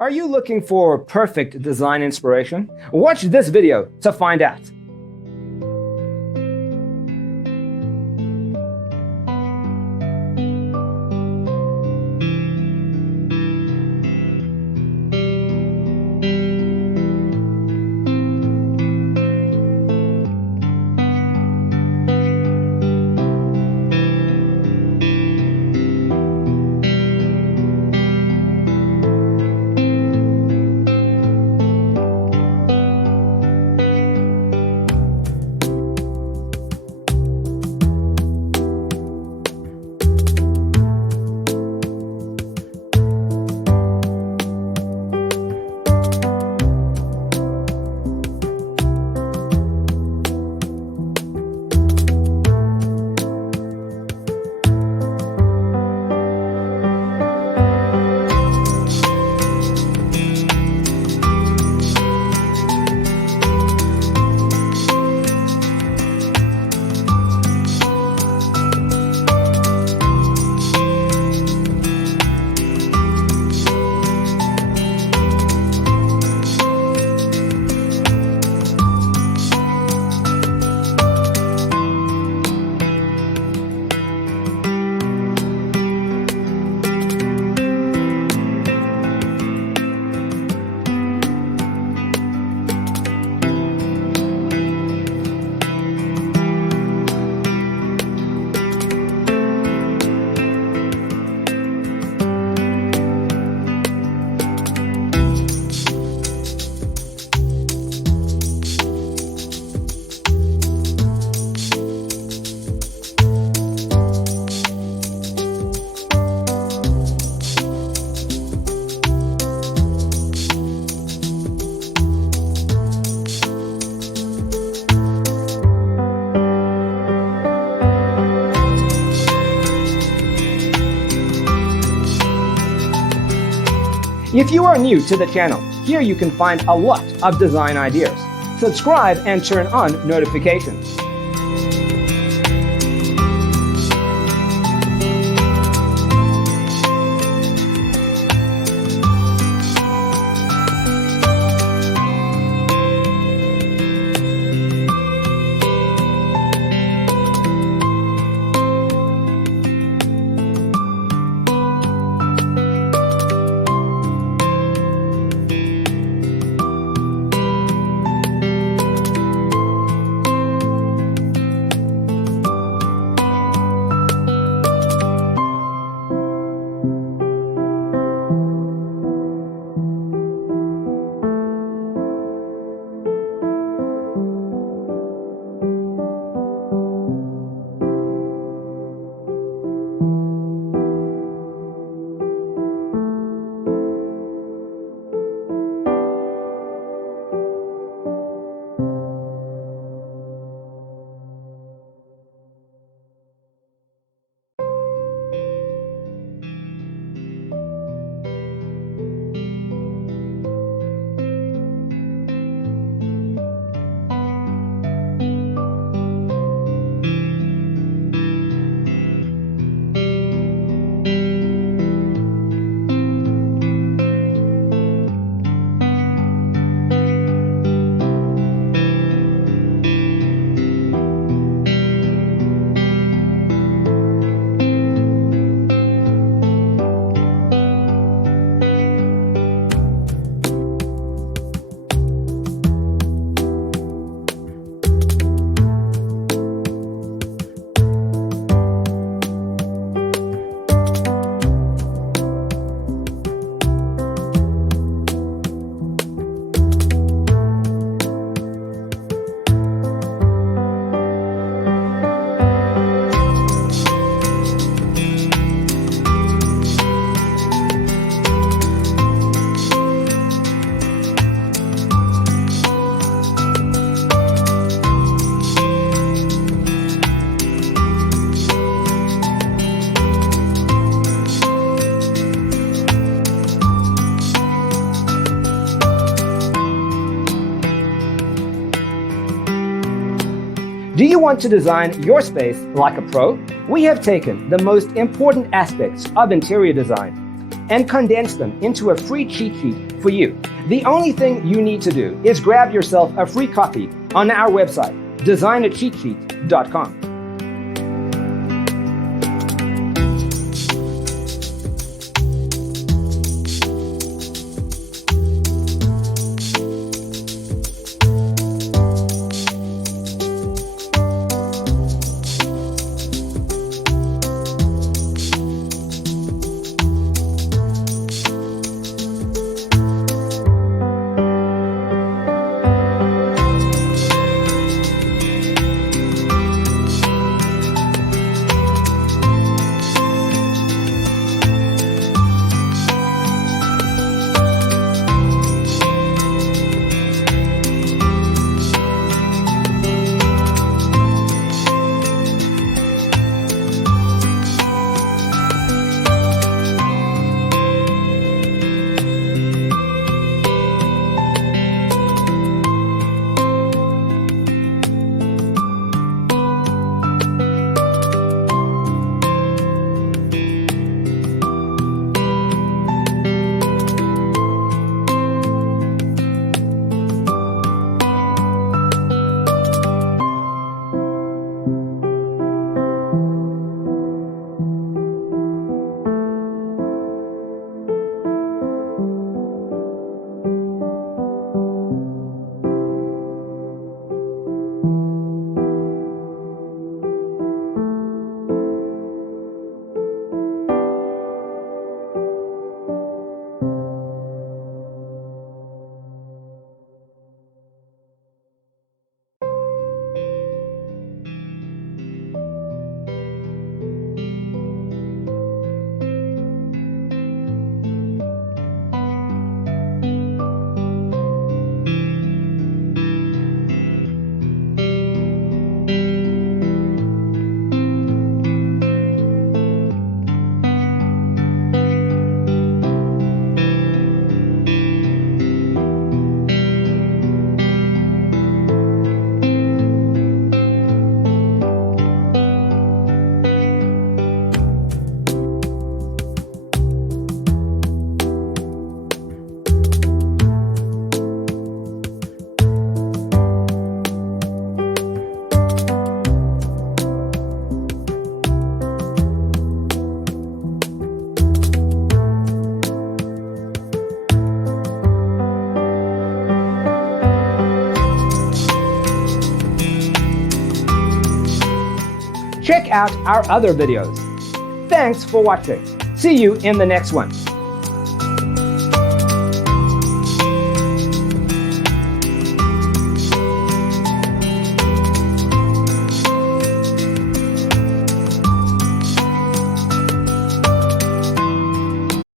Are you looking for perfect design inspiration? Watch this video to find out. If you are new to the channel, here you can find a lot of design ideas. Subscribe and turn on notifications. Do you want to design your space like a pro? We have taken the most important aspects of interior design and condense them into a free cheat sheet for you. The only thing you need to do is grab yourself a free copy on our website, designacheatsheet.com. Check out our other videos. Thanks for watching. See you in the next one.